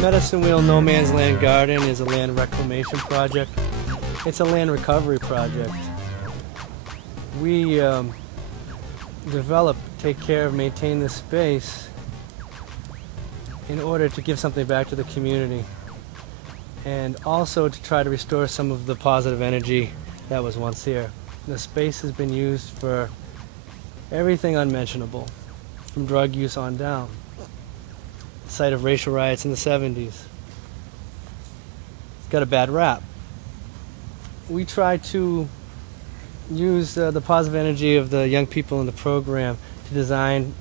Medicine Wheel No Man's Land Garden is a land reclamation project. It's a land recovery project. We develop, take care of, maintain this space in order to give something back to the community and also to try to restore some of the positive energy that was once here. The space has been used for everything unmentionable, from drug use on down. The site of racial riots in the 70s. It's got a bad rap. We try to use the positive energy of the young people in the program to design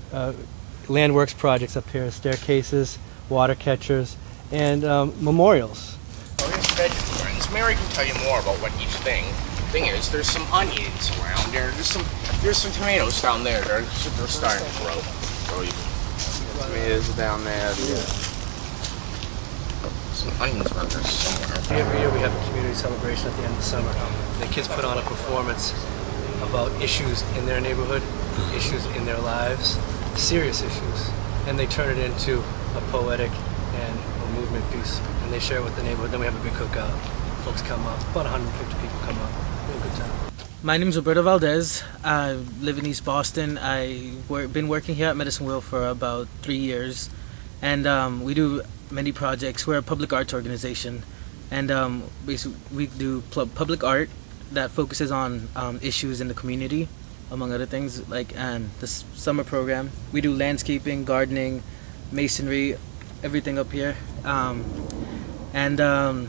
landworks projects up here, staircases, water catchers, and memorials. Well, here's vegetable friends. Mary can tell you more about what each thing is. There's some onions around there. There's some tomatoes down there. They're starting to grow. So you can, tomatoes down there. Yeah. Some onions around there somewhere. Every year we have a community celebration at the end of the summer. The kids put on a performance about issues in their neighborhood, issues in their lives, serious issues, and they turn it into a poetic and a movement piece, and they share it with the neighborhood. Then we have a big cookout. Folks come up, about 150 people come up. We have a good time. My name is Roberto Valdez. I live in East Boston. I've been working here at Medicine Wheel for about 3 years, and we do many projects. We're a public arts organization, and basically we do public art that focuses on issues in the community, among other things. Like, and this summer program, we do landscaping, gardening, masonry, everything up here, and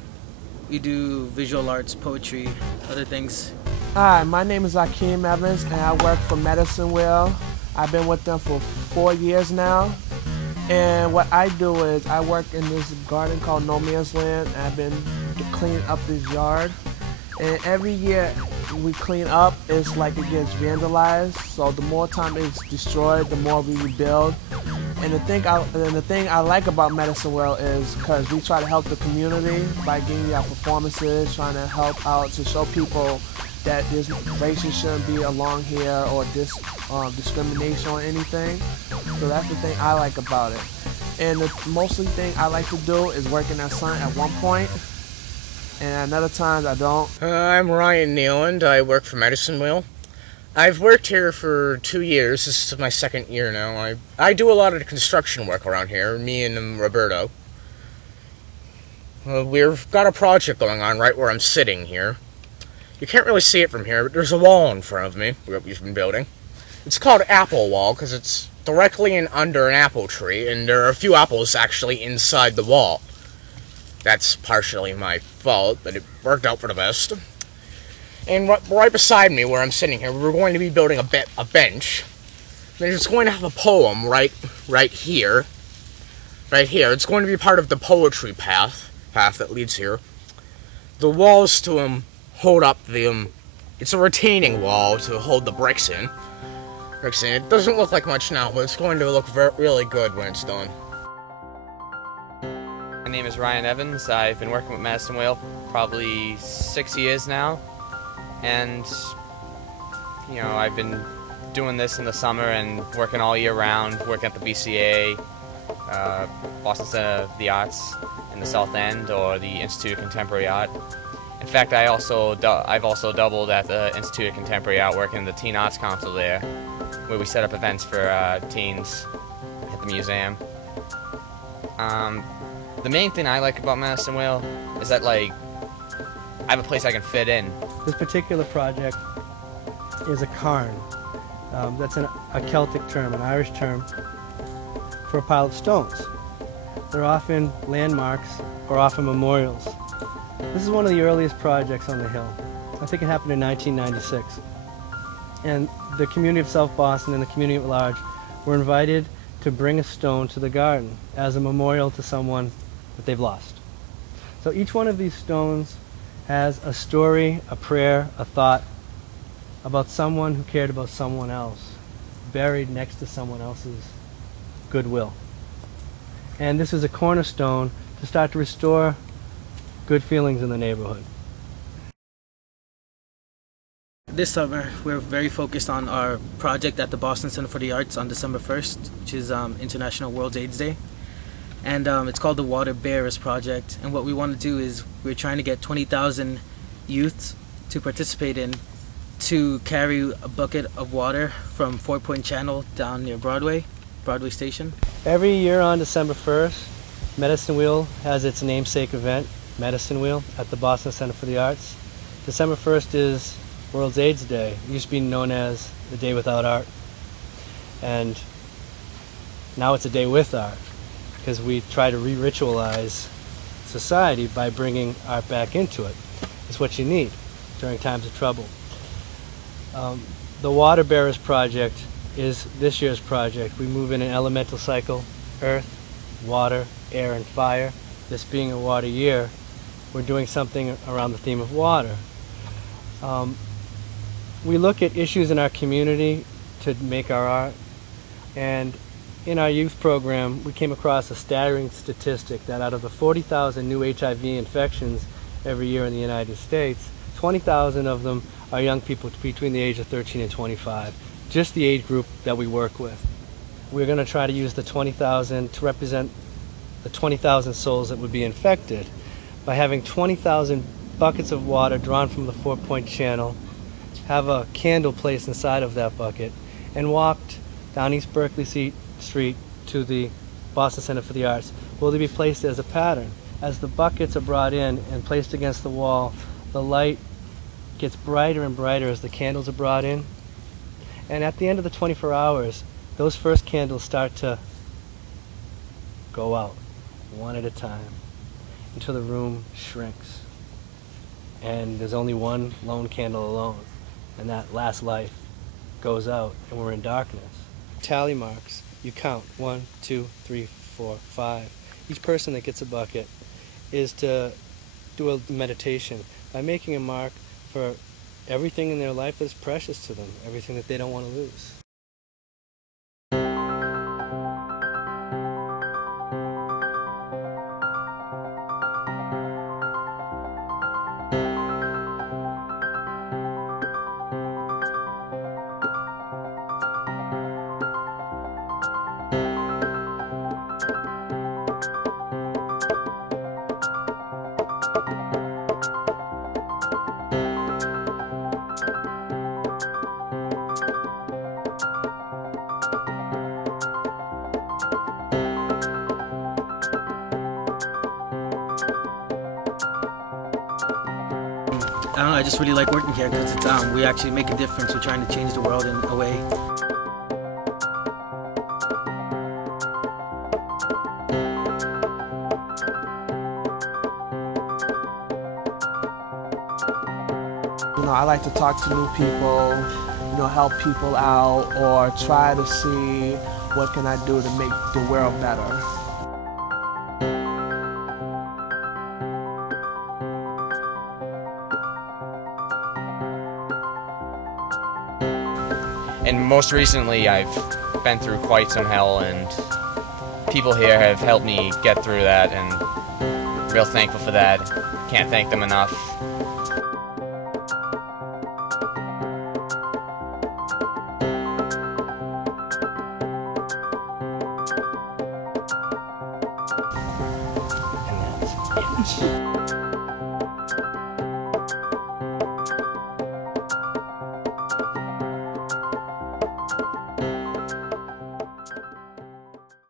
we do visual arts, poetry, other things. Hi, my name is Akeem Evans, and I work for Medicine Wheel. I've been with them for 4 years now. And what I do is I work in this garden called No Man's Land, and I've been cleaning up this yard. And every year we clean up, it's like it gets vandalized. So the more time it's destroyed, the more we rebuild. And the thing I like about Medicine Wheel is because we try to help the community by giving out performances, trying to help out to show people that this racism shouldn't be along here or this discrimination or anything. So that's the thing I like about it. And the mostly thing I like to do is work in that sun at one point, and another times I don't. I'm Ryan Nealand. I work for Medicine Wheel. I've worked here for 2 years. This is my second year now. I do a lot of the construction work around here, me and Roberto. We've got a project going on right where I'm sitting here. You can't really see it from here, but there's a wall in front of me we've been building. It's called Apple Wall because it's directly in under an apple tree, and there are a few apples actually inside the wall. That's partially my fault, but it worked out for the best. And right beside me, where I'm sitting here, we're going to be building a bench. And it's going to have a poem right here. Right here. It's going to be part of the poetry path that leads here. The walls to hold up the it's a retaining wall to hold the bricks in. It doesn't look like much now, but it's going to look really good when it's done. My name is Ryan Evans. I've been working with Medicine Wheel probably 6 years now, and you know, I've been doing this in the summer and working all year round, working at the BCA, Boston Center of the Arts in the South End, or the Institute of Contemporary Art. In fact, I've also doubled at the Institute of Contemporary Art, working in the Teen Arts Council there, where we set up events for teens at the museum. The main thing I like about Medicine Wheel is that, like, I have a place I can fit in. This particular project is a cairn. That's a Celtic term, an Irish term, for a pile of stones. They're often landmarks or often memorials. This is one of the earliest projects on the hill. I think it happened in 1996. And the community of South Boston and the community at large were invited to bring a stone to the garden as a memorial to someone that they've lost. So each one of these stones has a story, a prayer, a thought about someone who cared about someone else, buried next to someone else's goodwill. And this is a cornerstone to start to restore good feelings in the neighborhood. This summer, we're very focused on our project at the Boston Center for the Arts on December 1st, which is International World AIDS Day. and it's called the Water Bearers Project. And what we want to do is we're trying to get 20,000 youths to participate in to carry a bucket of water from Fort Point Channel down near Broadway Station. Every year on December 1st, Medicine Wheel has its namesake event, Medicine Wheel, at the Boston Center for the Arts. December 1st is World AIDS Day. It used to be known as the Day Without Art. And now it's a day with art, because we try to re-ritualize society by bringing art back into it. It's what you need during times of trouble. The Water Bearers Project is this year's project. We move in an elemental cycle: earth, water, air, and fire. This being a water year, we're doing something around the theme of water. We look at issues in our community to make our art, and in our youth program we came across a staggering statistic that out of the 40,000 new HIV infections every year in the United States, 20,000 of them are young people between the age of 13 and 25, just the age group that we work with. We're going to try to use the 20,000 to represent the 20,000 souls that would be infected by having 20,000 buckets of water drawn from the Fort Point Channel, have a candle placed inside of that bucket, and walked down East Berkeley Street to the Boston Center for the Arts, where they'll be placed as a pattern. As the buckets are brought in and placed against the wall, the light gets brighter and brighter as the candles are brought in. And at the end of the 24 hours, those first candles start to go out, one at a time, until the room shrinks. And there's only one lone candle alone, and that last life goes out, and we're in darkness. Tally marks. You count 1, 2, 3, 4, 5. Each person that gets a bucket is to do a meditation by making a mark for everything in their life that's precious to them, everything that they don't want to lose. I don't know, I just really like working here because it's we actually make a difference. We're trying to change the world in a way. You know, I like to talk to new people, you know, help people out, or try to see what can I do to make the world better. And most recently, I've been through quite some hell, and people here have helped me get through that, and I'm real thankful for that. Can't thank them enough. And that's it.